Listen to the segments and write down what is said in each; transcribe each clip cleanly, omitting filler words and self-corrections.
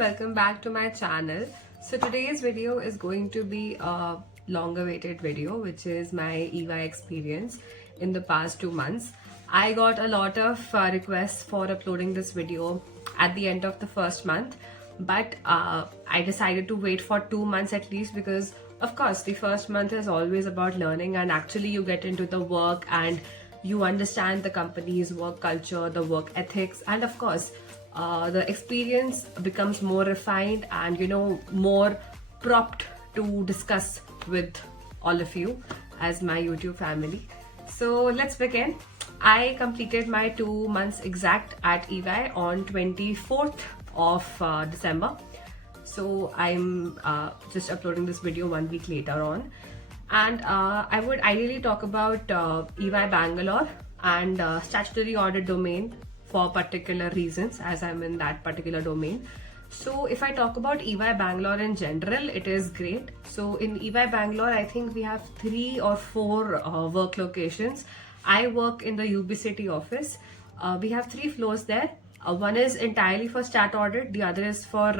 welcome back to my channel. So today's video is going to be a longer awaited video, which is my EY experience in the past 2 months. I got a lot of requests for uploading this video at the end of the first month, but I decided to wait for 2 months at least, because of course the first month is always about learning, and actually you get into the work and you understand the company's work culture, the work ethics, and of course the experience becomes more refined and more propped to discuss with all of you as my YouTube family. So let's begin. I completed my 2 months exact at EY on 24th of December. So I'm just uploading this video 1 week later on, and I would ideally talk about EY Bangalore and statutory audit domain for particular reasons, as I'm in that particular domain. So if I talk about EY Bangalore in general, it is great. So in EY Bangalore, I think we have 3 or 4 work locations. I work in the UB City office. We have 3 floors there. One is entirely for stat audit, the other is for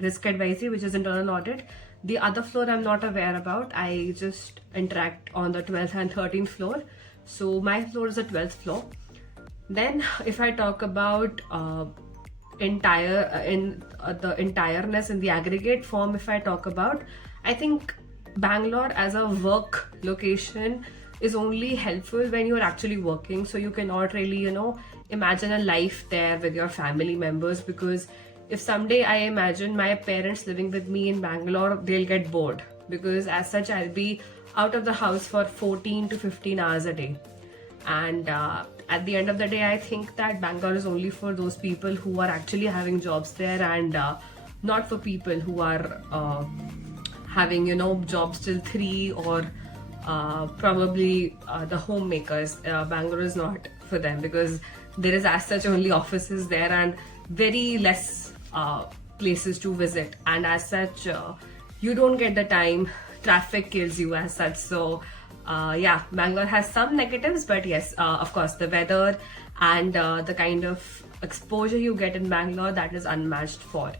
risk advisory, which is internal audit. The other floor I'm not aware about. I just interact on the 12th and 13th floor. So my floor is the 12th floor. Then if I talk about the entireness in the aggregate form, if I talk about, I think Bangalore as a work location is only helpful when you're actually working. So you cannot really imagine a life there with your family members, because if someday I imagine my parents living with me in Bangalore, they'll get bored, because as such I'll be out of the house for 14 to 15 hours a day. And at the end of the day, I think that Bangalore is only for those people who are actually having jobs there, and not for people who are having jobs till 3, or probably the homemakers. Bangalore is not for them, because there is as such only offices there and very less places to visit, and as such you don't get the time. Traffic kills you as such. So yeah, Bangalore has some negatives, but yes, of course the weather and the kind of exposure you get in Bangalore, that is unmatched for.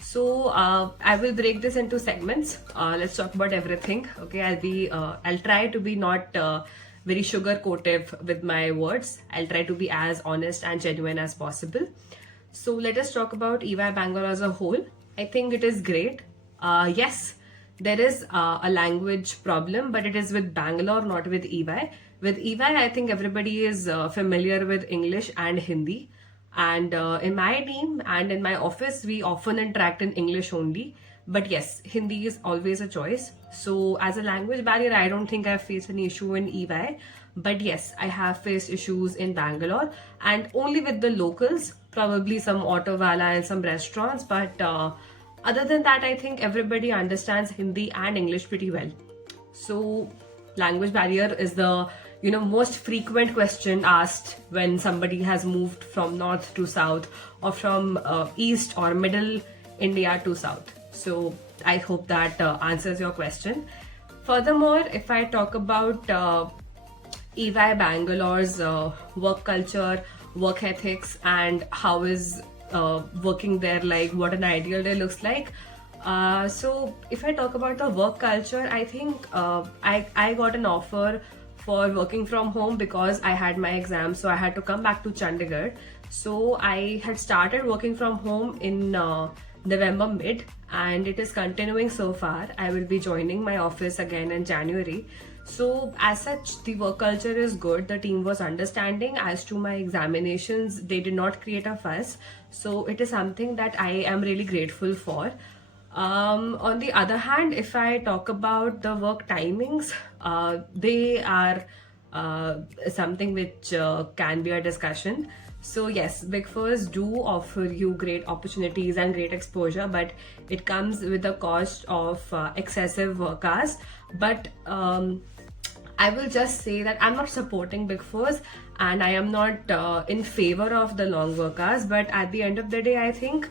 So I will break this into segments. Let's talk about everything. Okay, I'll try to be not very sugar coated with my words. I'll try to be as honest and genuine as possible. So let us talk about EY Bangalore as a whole. I think it is great. Yes, there is a language problem, but it is with Bangalore, not with EY. With EY, I think everybody is familiar with English and Hindi. And in my team and in my office, we often interact in English only. But yes, Hindi is always a choice. So as a language barrier, I don't think I've faced any issue in EY. But yes, I have faced issues in Bangalore, and only with the locals, probably some auto wala and some restaurants. But other than that, I think everybody understands Hindi and English pretty well. So language barrier is the most frequent question asked when somebody has moved from north to south, or from east or middle India to south. So I hope that answers your question. Furthermore, if I talk about EY Bangalore's work culture, work ethics, and how is working there, like what an ideal day looks like. So if I talk about the work culture, I think I got an offer for working from home because I had my exam, so I had to come back to Chandigarh. So I had started working from home in November mid, and it is continuing so far. I will be joining my office again in January. So as such, the work culture is good. The team was understanding. As to my examinations, they did not create a fuss. So it is something that I am really grateful for. On the other hand, if I talk about the work timings, they are something which can be a discussion. So yes, Big Fours do offer you great opportunities and great exposure, but it comes with the cost of excessive work hours. But I will just say that I'm not supporting Big Fours, and I am not in favor of the long work hours. But at the end of the day, I think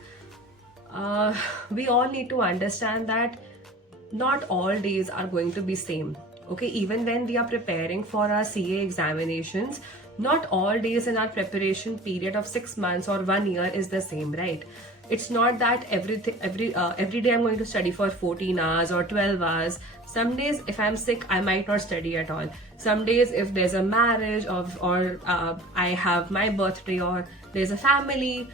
we all need to understand that not all days are going to be same. Okay, even when we are preparing for our CA examinations, not all days in our preparation period of 6 months or 1 year is the same, right? It's not that every day I'm going to study for 14 hours or 12 hours. Some days if I'm sick, I might not study at all. Some days if there's a marriage or I have my birthday, or there's a family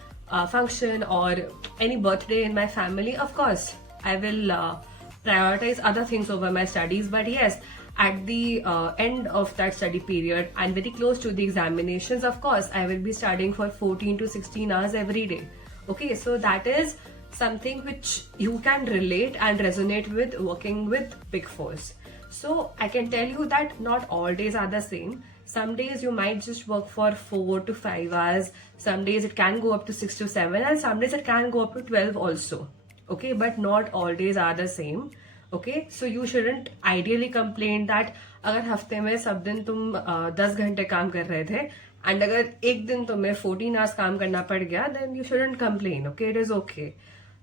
function or any birthday in my family, of course I will prioritize other things over my studies. But yes, at the end of that study period and very close to the examinations, of course I will be studying for 14 to 16 hours every day. Okay, so that is something which you can relate and resonate with working with Big Fours. So I can tell you that not all days are the same. Some days you might just work for 4 to 5 hours. Some days it can go up to 6 to 7, and some days it can go up to 12 also. Okay, but not all days are the same. Okay, so you shouldn't ideally complain that अगर हफ्ते में सब दिन तुम 10 घंटे काम कर रहे थे एंड अगर एक दिन तुम्हें 14 आवर्स काम करना पड़ गया, then you shouldn't complain. Okay, it is okay,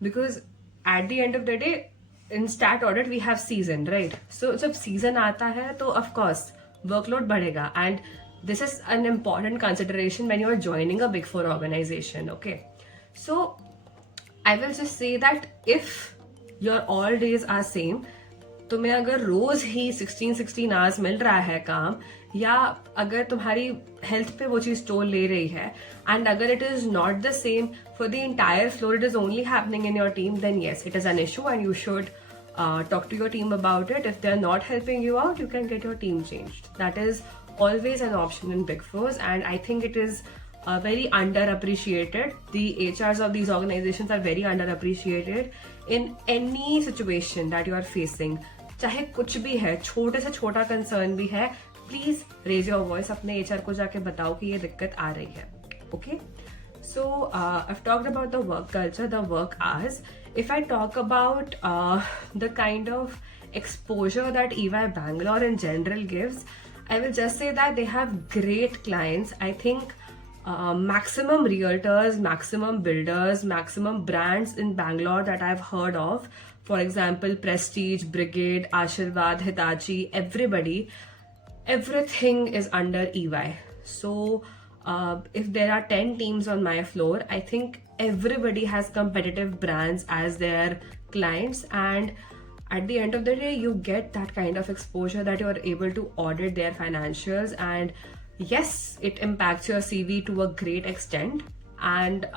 because at the end of the day in stat audit we have season, right? So जब season आता है तो of course workload बढ़ेगा, and this is an important consideration when you are joining a Big Four organization. Okay, so I will just say that if your all days are same, तुम्हें अगर रोज ही 16 hours मिल रहा है काम, या अगर तुम्हारी health पे वो चीज टोल ले रही है, एंड अगर it is not the same for the entire floor, it is only happening in your team, then yes it is an issue and you should talk to your team about it. If they're not helping you out, you can get your team changed. That is always an option in Big Fours, and I think it is very underappreciated. The HRs of these organizations are very underappreciated in any situation that you are facing. चाहे कुछ भी है, छोटे से छोटा concern भी है, please raise your voice, अपने HR को जाके बताओ कि ये दिक्कत आ रही है. Okay, so I've talked about the work culture, the work hours. If I talk about the kind of exposure that EY Bangalore in general gives, I will just say that they have great clients. I think maximum realtors, maximum builders, maximum brands in Bangalore that I've heard of. For example, Prestige, Brigade, Ashirwad, Hitachi, everything is under EY. So if there are 10 teams on my floor, I think everybody has competitive brands as their clients, and at the end of the day you get that kind of exposure that you are able to audit their financials, and yes, it impacts your CV to a great extent, and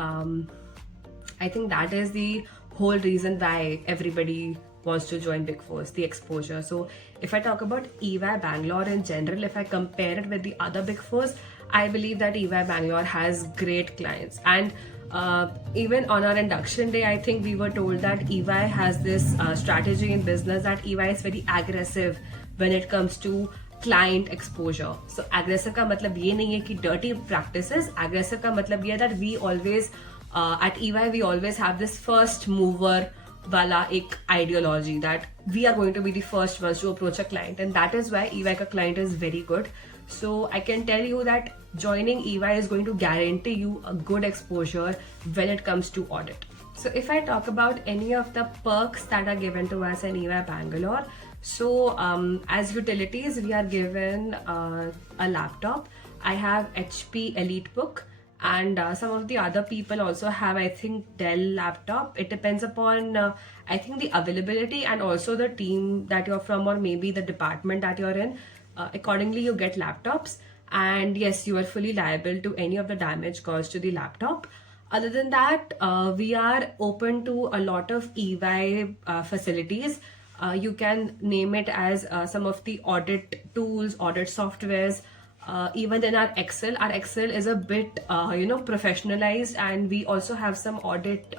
I think that is the whole reason why everybody wants to join Big Fours, the exposure. So if I talk about EY Bangalore in general, if I compare it with the other Big Fours, I believe that EY Bangalore has great clients. And even on our induction day, I think we were told that EY has this strategy in business that EY is very aggressive when it comes to client exposure. So aggressive का मतलब ये नहीं है कि dirty practices. Aggressive का मतलब ये है that we always at EY we always have this first mover wala ek ideology that we are going to be the first ones to approach a client, and that is why EY ka client is very good. So I can tell you that joining EY is going to guarantee you a good exposure when it comes to audit. So if I talk about any of the perks that are given to us in EY Bangalore, so as utilities we are given a laptop. I have HP EliteBook, and some of the other people also have, I think, Dell laptop. It depends upon I think the availability and also the team that you're from, or maybe the department that you're in. Accordingly you get laptops, and yes, you are fully liable to any of the damage caused to the laptop. Other than that, we are open to a lot of EY facilities. You can name it as some of the audit tools, audit softwares. Even in our Excel is a bit professionalized, and we also have some audit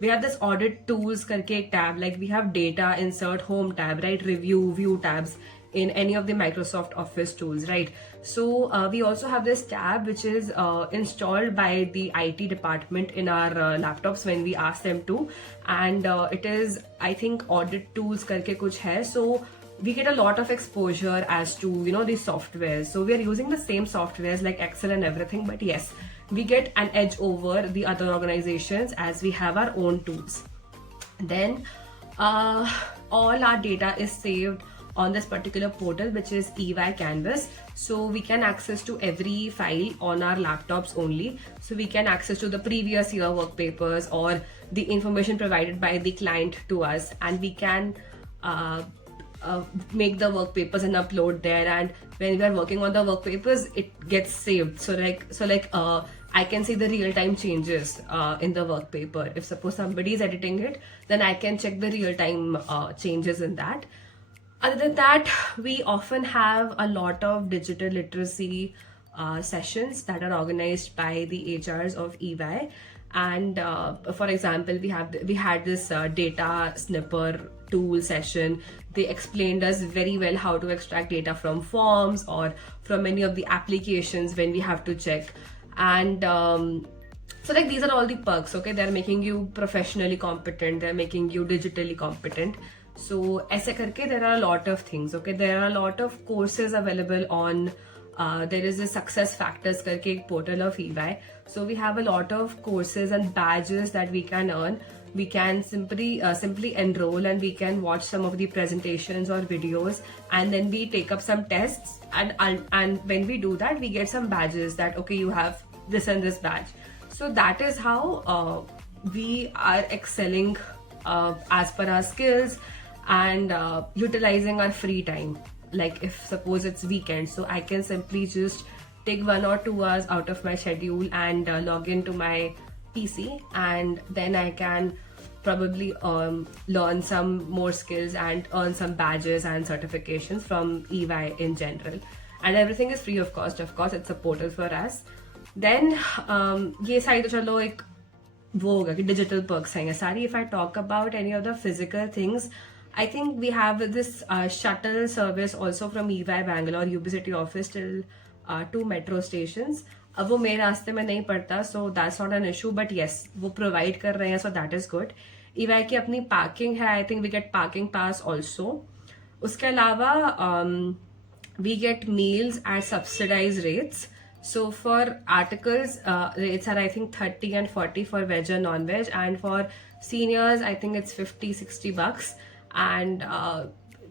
we have this audit tools karke ek tab, like we have data insert, home tab, right, review, view tabs in any of the Microsoft Office tools, right? So we also have this tab which is installed by the IT department in our laptops when we ask them to, and it is, I think, audit tools karke kuch hai. So we get a lot of exposure as to the softwares. So we are using the same softwares like Excel and everything, but yes, we get an edge over the other organizations as we have our own tools. Then all our data is saved on this particular portal, which is EY Canvas. So we can access to every file on our laptops only. So we can access to the previous year work papers or the information provided by the client to us, and we can make the work papers and upload there. And when we are working on the work papers, it gets saved. I can see the real-time changes in the work paper. If suppose somebody is editing it, then I can check the real-time changes in that. Other than that, we often have a lot of digital literacy sessions that are organized by the HRs of EY. And for example, we had this data snipper tool session. They explained us very well how to extract data from forms or from any of the applications when we have to check. And so like these are all the perks. Okay, they're making you professionally competent, they're making you digitally competent. So aise karke there are a lot of things. Okay, there are a lot of courses available on there is a success factors karke ek portal of EY. So we have a lot of courses and badges that we can earn. We can simply enroll, and we can watch some of the presentations or videos, and then we take up some tests, and when we do that, we get some badges that okay, you have this and this badge. So that is how we are excelling as per our skills and utilizing our free time. Like if suppose it's weekend, so I can simply just take 1 or 2 hours out of my schedule and log into my PC, and then I can probably learn some more skills and earn some badges and certifications from EY in general. And everything is free of cost. Of course, it's a portal for us. Then ये सारी तो चलो एक वो होगा कि digital perks हैं सारी. If I talk about any of the physical things, I think we have this shuttle service also from EY Bangalore UB City office till 2 metro stations. अब वो मेरे रास्ते में नहीं पड़ता, so that's not an issue, but yes, वो provide कर रहे हैं, so that is good. EY की अपनी parking है, I think we get parking pass also. उसके अलावा we get meals at subsidized rates. So for articles, rates are I think 30 and 40 for veg and non-veg, and for seniors I think it's 50-60 bucks. And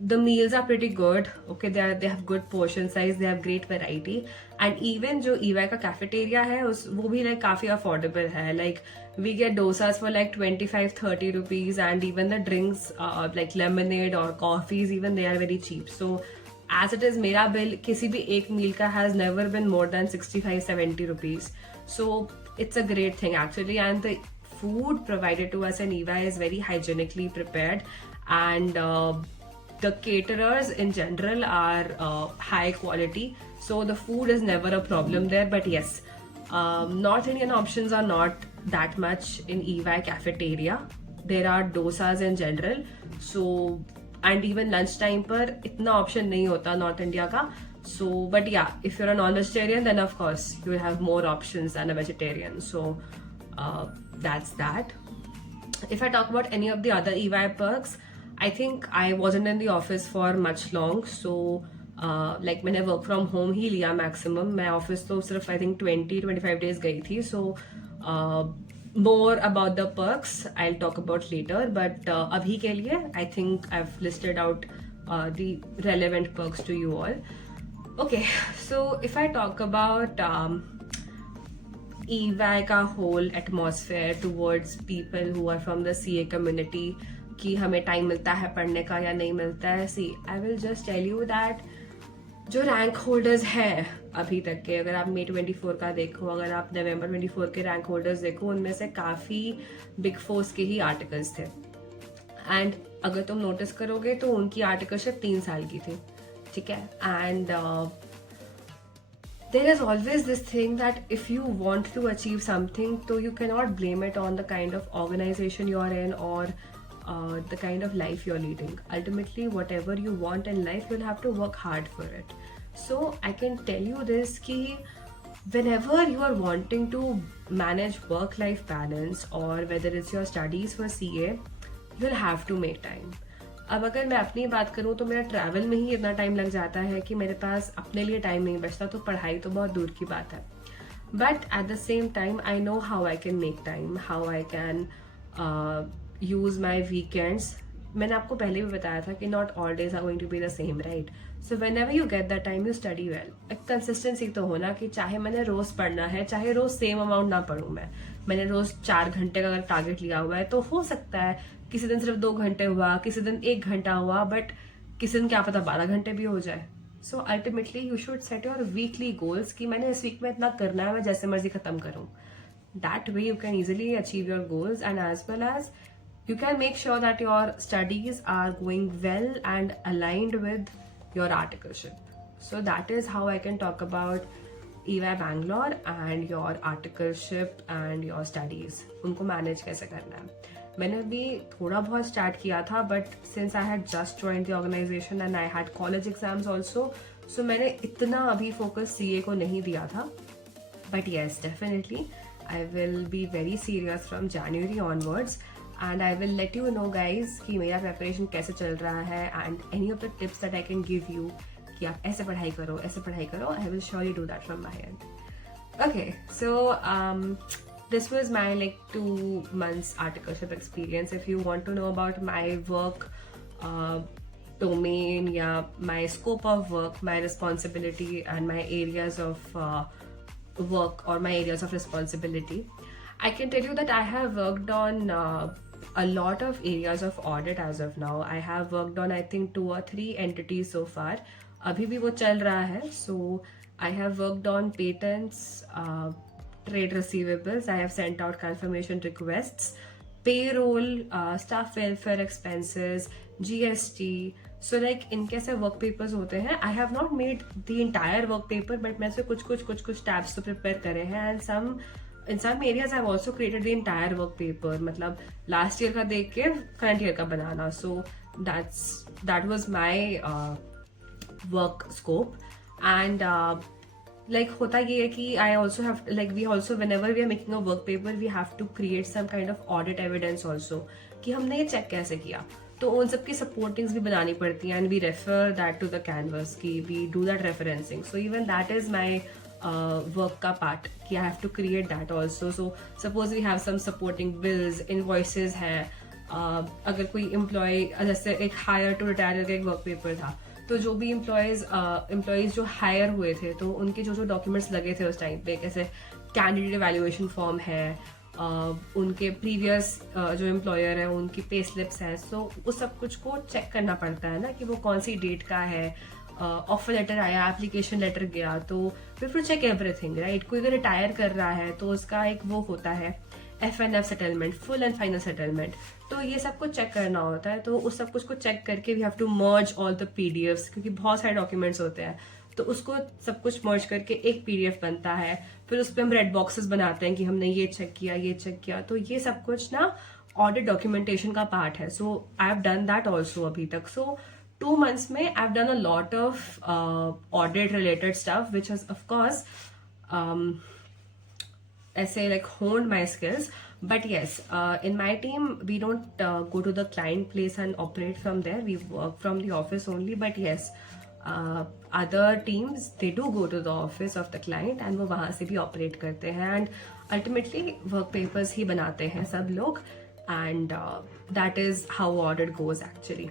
the meals are pretty good. Okay, they have good portion size, they have great variety, and even जो EY का cafeteria है वो भी like काफी affordable है. Like we get dosas for like 25-30 rupees, and even the drinks like lemonade or coffees, even they are very cheap. So as it is, मेरा bill किसी भी एक meal का has never been more than 65-70 rupees. So it's a great thing actually, and the food provided to us in EY is very hygienically prepared, and the caterers in general are high quality, so the food is never a problem there. But yes, North Indian options are not that much in EY cafeteria. There are dosas in general, so and even lunch time पर इतना option नहीं होता North India का. So but yeah, if you're a non-vegetarian, then of course you will have more options than a vegetarian. So that's that. If I talk about any of the other EY perks, I think I wasn't in the office for much long, so like मैंने work from home ही लिया maximum. मैं office तो सिर्फ I think 20-25 days गई थी. So more about the perks I'll talk about later, but abhi ke liye I think I've listed out the relevant perks to you all. Okay, so if I talk about EY का whole atmosphere towards people who are from the CA community, कि हमें time मिलता है पढ़ने का या नहीं मिलता है. See, I will just tell you that जो रैंक होल्डर्स हैं अभी तक के, अगर आप May 24 का देखो, अगर आप November 24 के रैंक होल्डर्स देखो, उनमें से काफ़ी बिग फोर्स के ही आर्टिकल्स थे. एंड अगर तुम नोटिस करोगे तो उनकी आर्टिकलशिप 3 साल की थी, ठीक है. And there is always this thing that if you want to achieve something, so you cannot blame it on the kind of organization you are in or the kind of life you're leading. Ultimately, whatever you want in life, you'll have to work hard for it. So I can tell you this कि whenever you are wanting to manage work-life balance or whether it's your studies for CA, you'll have to make time. अब अगर मैं अपनी बात करूँ तो मेरा travel में ही इतना टाइम लग जाता है कि मेरे पास अपने लिए टाइम नहीं बचता, तो पढ़ाई तो बहुत दूर की बात है. But at the same time I know how I can make time, how I can use my weekends मैंने आपको पहले भी बताया था कि not all days are going to be the same, right? So whenever you get that time you study well. एक consistency तो होना कि चाहे मैंने रोज पढ़ना है, चाहे रोज सेम अमाउंट ना पढ़ूँ मैंने रोज 4 घंटे का अगर टारगेट लिया हुआ है तो हो सकता है किसी दिन सिर्फ 2 घंटे हुआ, किसी दिन 1 घंटा हुआ, बट किसी दिन क्या पता 12 घंटे भी हो जाए। So ultimately you should set your weekly goals कि मैंने इस वीक में इतना करना है, मैं जैसे मर्जी खत्म करूँ। That way you can easily achieve your goals, and as well as you can make sure that your studies are going well and aligned with your articleship. So that is how I can talk about EY Bangalore and your articleship and your studies. उनको manage कैसे करना है। मैंने भी थोड़ा बहुत start किया था, but since I had just joined the organization and I had college exams also, so मैंने इतना अभी focus CA को नहीं दिया था। But yes, definitely I will be very serious from January onwards and I will let you know guys कि मेरा preparation कैसे चल रहा है and any of the tips that I can give you कि आप ऐसे पढ़ाई करो, ऐसे पढ़ाई करो, I will surely do that from my end. Okay, so this was my like 2 months articleship experience. If you want to know about my work domain, yeah, my scope of work, my responsibility and my areas of work or my areas of responsibility, I can tell you that I have worked on a lot of areas of audit as of now. I have worked on I think 2 or 3 entities so far. अभी भी वो चल रहा है. So I have worked on patents, trade receivables. I have sent out confirmation requests, payroll, staff welfare expenses, GST. So like इनके ऐसे work papers होते हैं. I have not made the entire work paper, but मैं से कुछ tabs तो prepare करे हैं, and in some areas I've also created the entire work paper. मतलब last year का देख के current year का बनाना. So that was my work scope, and like होता ये है कि I also have like we also whenever we are making a work paper we have to create some kind of audit evidence also कि हमने ये check कैसे किया. तो उन सब की सपोर्टिंग्स भी बनानी पड़ती हैं, and we refer that to the canvas कि we do that referencing. So even that is my work का पार्ट कि I have to create that also. So suppose we have some supporting bills, invoices हैं. अगर कोई employ जैसे एक higher to retire का एक वर्क पेपर था, तो जो भी एम्प्लॉयज जो हायर हुए थे तो उनके जो डॉक्यूमेंट्स लगे थे उस टाइम पे, कैसे कैंडिडेट एवेल्युएशन फॉर्म है, उनके प्रीवियस जो एम्प्लॉयर है उनकी पे स्लिप्स हैं. सो उस सब कुछ को चेक करना पड़ता है ना कि वो कौन सी डेट का है. ऑफर लेटर आया, एप्लीकेशन लेटर गया, तो we have to check everything, right. कोई अगर रिटायर कर रहा है तो उसका एक वो होता है FNF settlement, full and final settlement. तो ये सब कुछ चेक करना होता है. तो उस सब कुछ को चेक करके we have to merge all the PDFs, क्योंकि बहुत सारे डॉक्यूमेंट्स होते हैं. तो उसको सब कुछ मर्ज करके एक PDF बनता है. फिर उस पर हम रेड बॉक्सेस बनाते हैं कि हमने ये चेक किया, ये चेक किया. तो ये सब कुछ ना ऑडिट डॉक्यूमेंटेशन का पार्ट है. So I have done that also अभी तक. सो 2 months में I have done a lot of audit related stuff which has of course ऐसे like honed my skills. But yes, in my team we don't go to the client place and operate from there. We work from the office only. But yes, other teams they do go to the office of the client and वो वहाँ से भी operate करते हैं, and ultimately work papers ही बनाते हैं सब लोग, and that is how audit goes actually.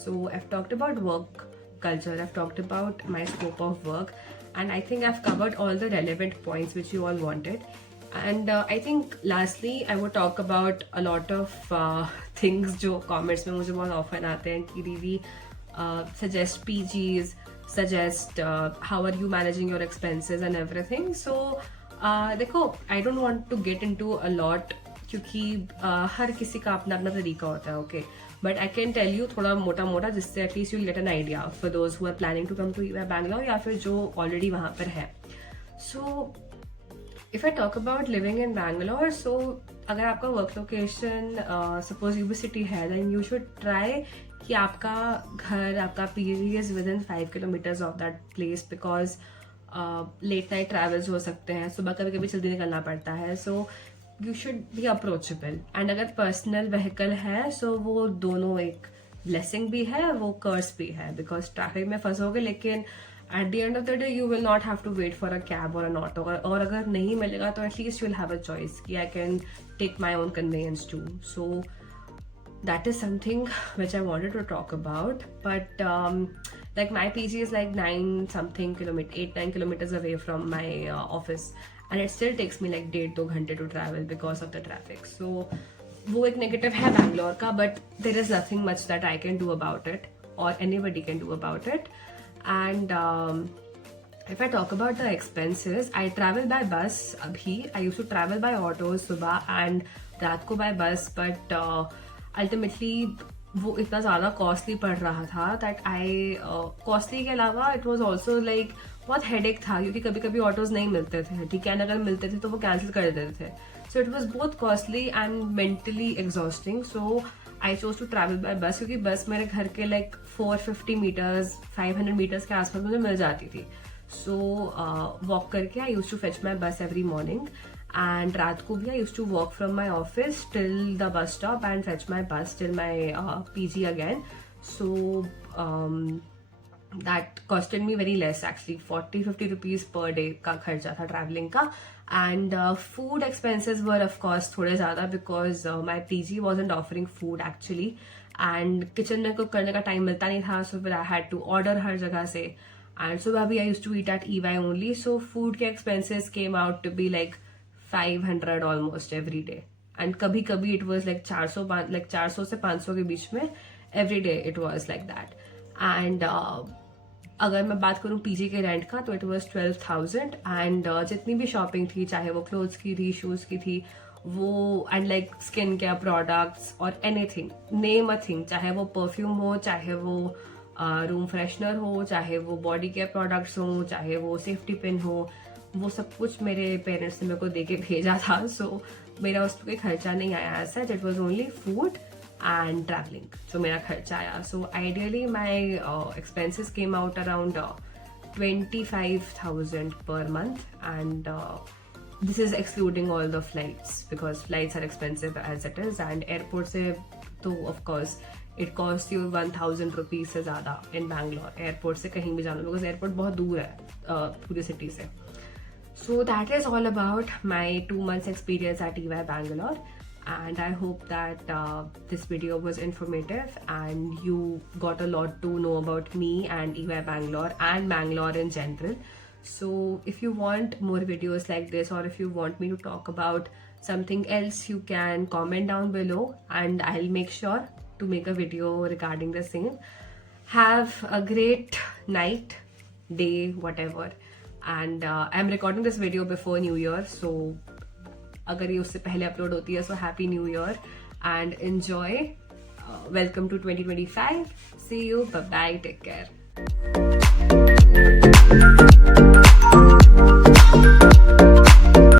So I've talked about work culture, I've talked about my scope of work, and I think I've covered all the relevant points which you all wanted. And I think lastly I would talk about a lot of things जो comments में मुझे बहुत often आते हैं कि दीदी suggest PGs, suggest how are you managing your expenses and everything. So देखो, I don't want to get into a lot क्योंकि हर किसी का अपना अपना तरीका होता है. Okay, but I can tell you थोड़ा मोटा मोटा, जिससे at least you get an idea for those who are planning to come to EY Bangalore या फिर जो ऑलरेडी वहाँ पर है. So if I talk about living in Bangalore, so अगर आपका work location suppose UB city है, देन यू शुड ट्राई कि आपका घर, आपका PG is within 5 kilometers of that place, because late night travels हो सकते हैं, सुबह कभी कभी जल्दी निकलना पड़ता है. So you should be approachable. And अगर पर्सनल व्हीकल है सो वो दोनों एक ब्लेसिंग भी है, वो कर्स भी है, बिकॉज ट्रैफिक में फंसोगे लेकिन at the end of the day you will not have to wait for a cab और एन ऑटो. और अगर नहीं मिलेगा तो at least you will have a choice कि I can take my own conveyance too. So that is something which I wanted to talk about. But like my PG is like 8-9 kilometers away from my office, and it still takes me like 1.5-2 घंटे to travel because of the traffic. So वो एक negative है Bangalore का, but there is nothing much that I can do about it or anybody can do about it. And if I talk about the expenses, I travel by bus abhi. I used to travel by auto सुबह and रात को by bus, but ultimately वो इतना ज़्यादा costly पड़ रहा था that I costly के अलावा इट वॉज ऑल्सो लाइक बहुत हेडेक था, क्योंकि कभी कभी ऑटोज नहीं मिलते थे, ठीक है, अगर मिलते थे तो वो कैंसिल कर देते थे. सो इट वॉज बहुत costly and mentally exhausting. So I chose to travel by bus, क्योंकि बस मेरे घर के लाइक 450 मीटर्स 500 मीटर्स के आसपास मुझे मिल जाती थी. सो वॉक करके आई यूज टू फेच माई बस एवरी मॉर्निंग, and रात को भी I used to walk from my office till the bus stop and fetch my bus till my PG again. So that costed me very less actually, 40-50 rupees per day का खर्चा था traveling का. And food expenses were of course थोड़े ज़्यादा because my PG wasn't offering food actually, and kitchen में cook करने का time मिलता नहीं था, so I had to order हर जगह से. And सुबह भी I used to eat at EY only, so food के expenses came out to be like 500 almost every day. And कभी कभी it was like 400 से 500 के बीच में every day it was like that. And अगर मैं बात करूँ पीजी के रेंट का तो it was 12,000. and जितनी भी शॉपिंग थी, चाहे वो क्लोथ्स की थी, शूज़ की थी, वो and like skin care products और एनीथिंग, नेम अ थिंग, चाहे वो परफ्यूम हो, चाहे वो रूम फ्रेशनर हो, चाहे वो बॉडी केयर प्रोडक्ट्स हो, चाहे वो सेफ्टी पिन हो, वो सब कुछ मेरे पेरेंट्स ने मेरे को दे के भेजा था. सो मेरा उस पर कोई खर्चा नहीं आया ऐसा. It was only food and travelling जो मेरा खर्चा आया. So ideally my expenses came out around 25,000 per month, and this is excluding all the flights because flights are expensive as it is, and airport से तो of course it costs you 1,000 rupees से ज़्यादा in Bangalore. Airport से कहीं भी जाना because airport बहुत दूर है पूरी सिटी से. So that is all about my 2 months experience at EY Bangalore, and I hope that this video was informative and you got a lot to know about me and EY Bangalore and Bangalore in general. So if you want more videos like this, or if you want me to talk about something else, you can comment down below and I'll make sure to make a video regarding the same. Have a great night, day, whatever. And I'm recording this video before New Year, so अगर ये उससे पहले upload होती है, so happy New Year and enjoy. Welcome to 2025. See you. Bye bye. Take care.